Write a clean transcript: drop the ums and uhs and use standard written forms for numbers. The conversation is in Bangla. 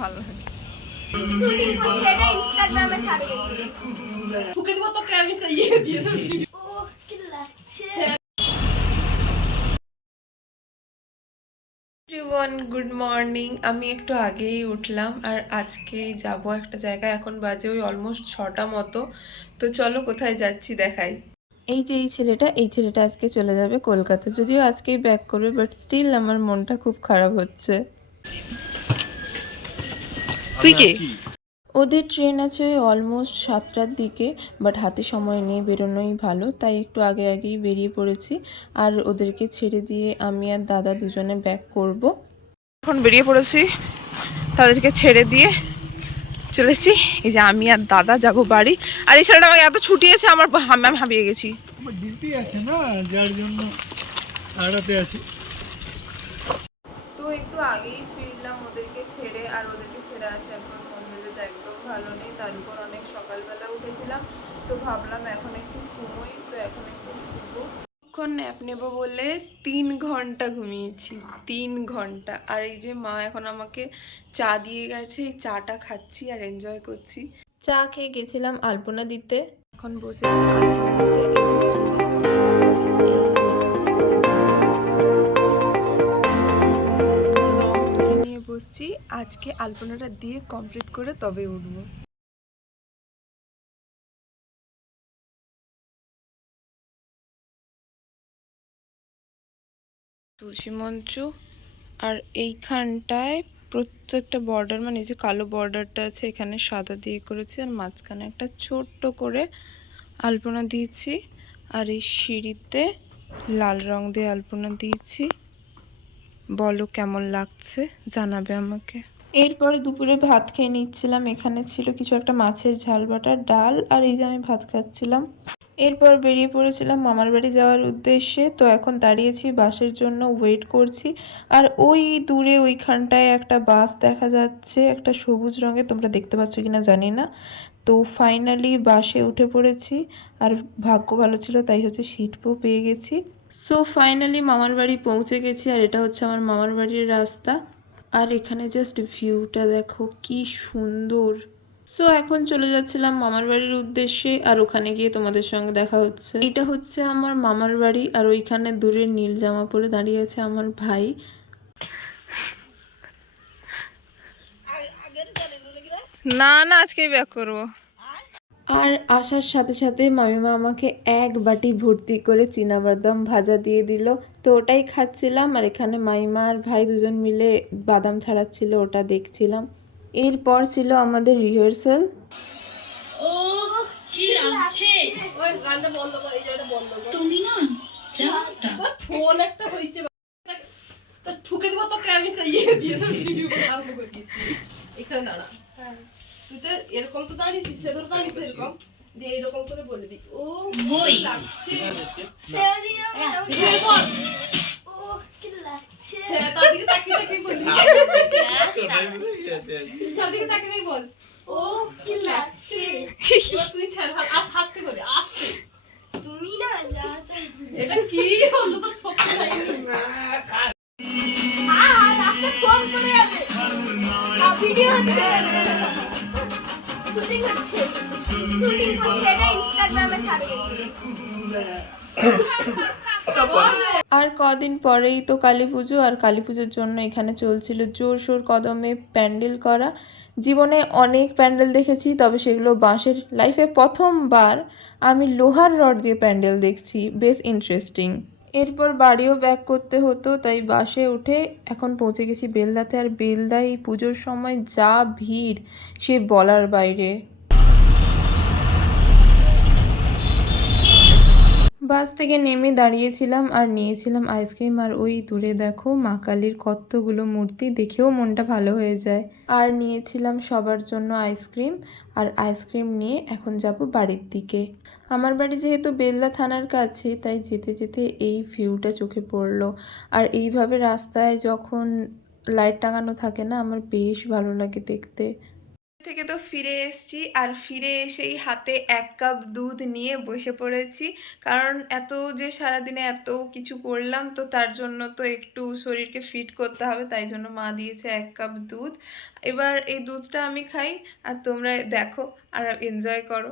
ভালো লাগে। শুটিং করছে, এটা ইনস্টাগ্রামে ছাড়বে। ঠুকে দিব তো আমি ইয়ে দিয়েছে ভিডিও। ও কি লাগছে। Everyone, good morning. আমি একটু আগেই উঠলাম আর আজকে যাব একটা জায়গায়। এখন বাজে ওই অলমোস্ট 6টা মতো। তো চলো কোথায় যাচ্ছি দেখাই। এই যে এই ছেলেটা আজকে চলে যাবে কলকাতা, যদিও আজকেই ব্যাক করবে, বাট স্টিল আমার মনটা খুব খারাপ হচ্ছে। তুই কে? ওদের ট্রেন আছে অলমোস্ট 7টার দিকে, বাট হাতে সময় নিয়ে বেরোনোই ভালো, তাই একটু আগে আগেই বেরিয়ে পড়েছি। আর ওদেরকে ছেড়ে দিয়ে আমি আর দাদা দুজনে ব্যাক করব। এখন বেরিয়ে পড়েছি, তাদেরকে ছেড়ে দিয়ে চলেছি। এই যে আমি আর দাদা যাব বাড়ি। আর এই ছেলেটা আমাকে এত ছুটিয়েছে, আমি হাঁপিয়ে গেছি। আমার ডিউটি আছে না, যার জন্য আড়াতে আছি। তো একটু আগেই ফিরলাম ওদেরকে ছেড়ে, আর ওদেরকে ছেড়ে আসে এখন মন মেজাজ একদম ভালো নেই। তার উপর অনেক সকালবেলা উঠেছিলাম, তো ভাবলাম এখন একটু ঘুমোই। তো এখন একটু শুবো, কিছুক্ষণ ন্যাপ নেবো বলে 3 ঘন্টা ঘুমিয়েছি। 3 ঘন্টা। আর এই যে মা এখন আমাকে চা দিয়ে গেছে, এই চাটা খাচ্ছি আর এনজয় করছি। চা খেয়ে গেছিলাম আলপনা দিতে, এখন বসেছি আলপনা দিতে। এই যে রং তুলে নিয়ে বসছি, আজকে আলপনাটা দিয়ে কমপ্লিট করে তবে উঠবো। তুলসী মঞ্চ, আর এইখানটায় প্রত্যেকটা বর্ডার, মানে যে কালো বর্ডারটা আছে এখানে সাদা দিয়ে করেছি, আর মাঝখানে একটা ছোট্ট করে আলপনা দিয়েছি। আর এই সিঁড়িতে লাল রং দিয়ে আলপনা দিয়েছি। বলো কেমন লাগছে, জানাবে আমাকে। এরপরে দুপুরে ভাত খেয়ে নিচ্ছিলাম। এখানে ছিল কিছু একটা মাছের ঝাল বাটা, ডাল, আর এই যে আমি ভাত খাচ্ছিলাম। এরপর বেরিয়ে পড়েছিলাম মামার বাড়ি যাওয়ার উদ্দেশ্যে। তো এখন দাঁড়িয়েছি বাসের জন্য, ওয়েট করছি। আর ওই দূরে ওইখানটায় একটা বাস দেখা যাচ্ছে, একটা সবুজ রঙের, তোমরা দেখতে পাচ্ছ কিনা জানি না। তো ফাইনালি বাসে উঠে পড়েছি, আর ভাগ্য ভালো ছিল তাই হচ্ছে সিটও পেয়ে গেছি। সো ফাইনালি মামার বাড়ি পৌঁছে গেছি, আর এটা হচ্ছে আমার মামার বাড়ির রাস্তা। আর এখানে জাস্ট ভিউটা দেখো কি সুন্দর। সো এখন চলে যাচ্ছিলাম মামার বাড়ির উদ্দেশ্যে, আর ওখানে গিয়ে তোমাদের সঙ্গে দেখা হচ্ছে। এটা হচ্ছে আমার মামার বাড়ি, আর ওইখানে দূরে নীল জামা পরে দাঁড়িয়ে আছে আমার ভাই। না না, আজকেই ব্যাক করবো। আর আসার সাথে সাথে মামিমা আমাকে এক বাটি ভর্তি করে চীনাবাদাম ভাজা দিয়ে দিল। তো ওটাই খাচ্ছিলাম, আর এখানে মামিমা আর ভাই দুজন মিলে বাদাম ছাড়াচ্ছিল, ওটা দেখছিলাম। এরপর ছিল আমাদের রিহার্সাল। ও কি লাগছে। ওই গানটা বন্ধ করে, এই জায়গাটা বন্ধ কর। তুমি না জানতা ফোন একটা হইছে, তো ঠুকে দিব তো আমি ইয়ে দিয়েছে ভিডিও আরম্ভ করে দিয়েছি। এখানে দাঁড়া, তুই তো এরকম তো দাঁড়িয়েছিস, সে ধর দাঁড়িয়েছিস এরকম দিয়ে, এরকম করে বলবি ও বই লাগছে। ও কি লাগছে। হ্যাঁ, তাদেরকে তাকিয়ে তাকিয়ে বলবি, তাদেরকে তাকিয়ে বল ও কি লাগছে। এবার তুই হাসতে করে আসতে। তুমি না জানতা। এটা কি হলো তো সব আপনি ফোন করে যাবে। ভিডিও হচ্ছে, শুটিং হচ্ছে, এটা ইনস্টাগ্রামে ছাড়বে। আর কদিন পরেই তো কালী পুজো, আর কালী পুজোর জন্য এখানে চলছিল জোরশোর কদমে প্যান্ডেল করা। জীবনে অনেক প্যান্ডেল দেখেছি, তবে সেগুলো বাঁশের। লাইফে প্রথমবার আমি লোহার রড দিয়ে প্যান্ডেল দেখছি, বেশ ইন্টারেস্টিং। এরপর বাড়িও ব্যাক করতে হতো, তাই বাসে উঠে এখন পৌঁছে গেছি বেলদাতে। আর বেলদায় এই পুজোর সময় যা ভিড়, সে বলার বাইরে। বাস থেকে নেমে দাঁড়িয়েছিলাম আর নিয়েছিলাম আইসক্রিম। আর ওই দূরে দেখো মা কালীর কতগুলো মূর্তি, দেখেও মনটা ভালো হয়ে যায়। আর নিয়েছিলাম সবার জন্য আইসক্রিম, আর আইসক্রিম নিয়ে এখন যাব বাড়ির দিকে। আমার বাড়ি যেহেতু বেলদা থানার কাছে, তাই যেতে যেতে এই ভিউটা চোখে পড়লো। আর এইভাবে রাস্তায় যখন লাইট টাঙানো থাকে না, আমার বেশ ভালো লাগে দেখতে। থেকে তো ফিরে এসেছি, আর ফিরে এসেই হাতে 1 কাপ দুধ নিয়ে বসে পড়েছি। কারণ এত যে সারাদিনে এত কিছু করলাম, তো তার জন্য তো একটু শরীরকে ফিট করতে হবে, তাই জন্য মা দিয়েছে 1 কাপ দুধ। এবার এই দুধটা আমি খাই আর তোমরা দেখো আর এনজয় করো।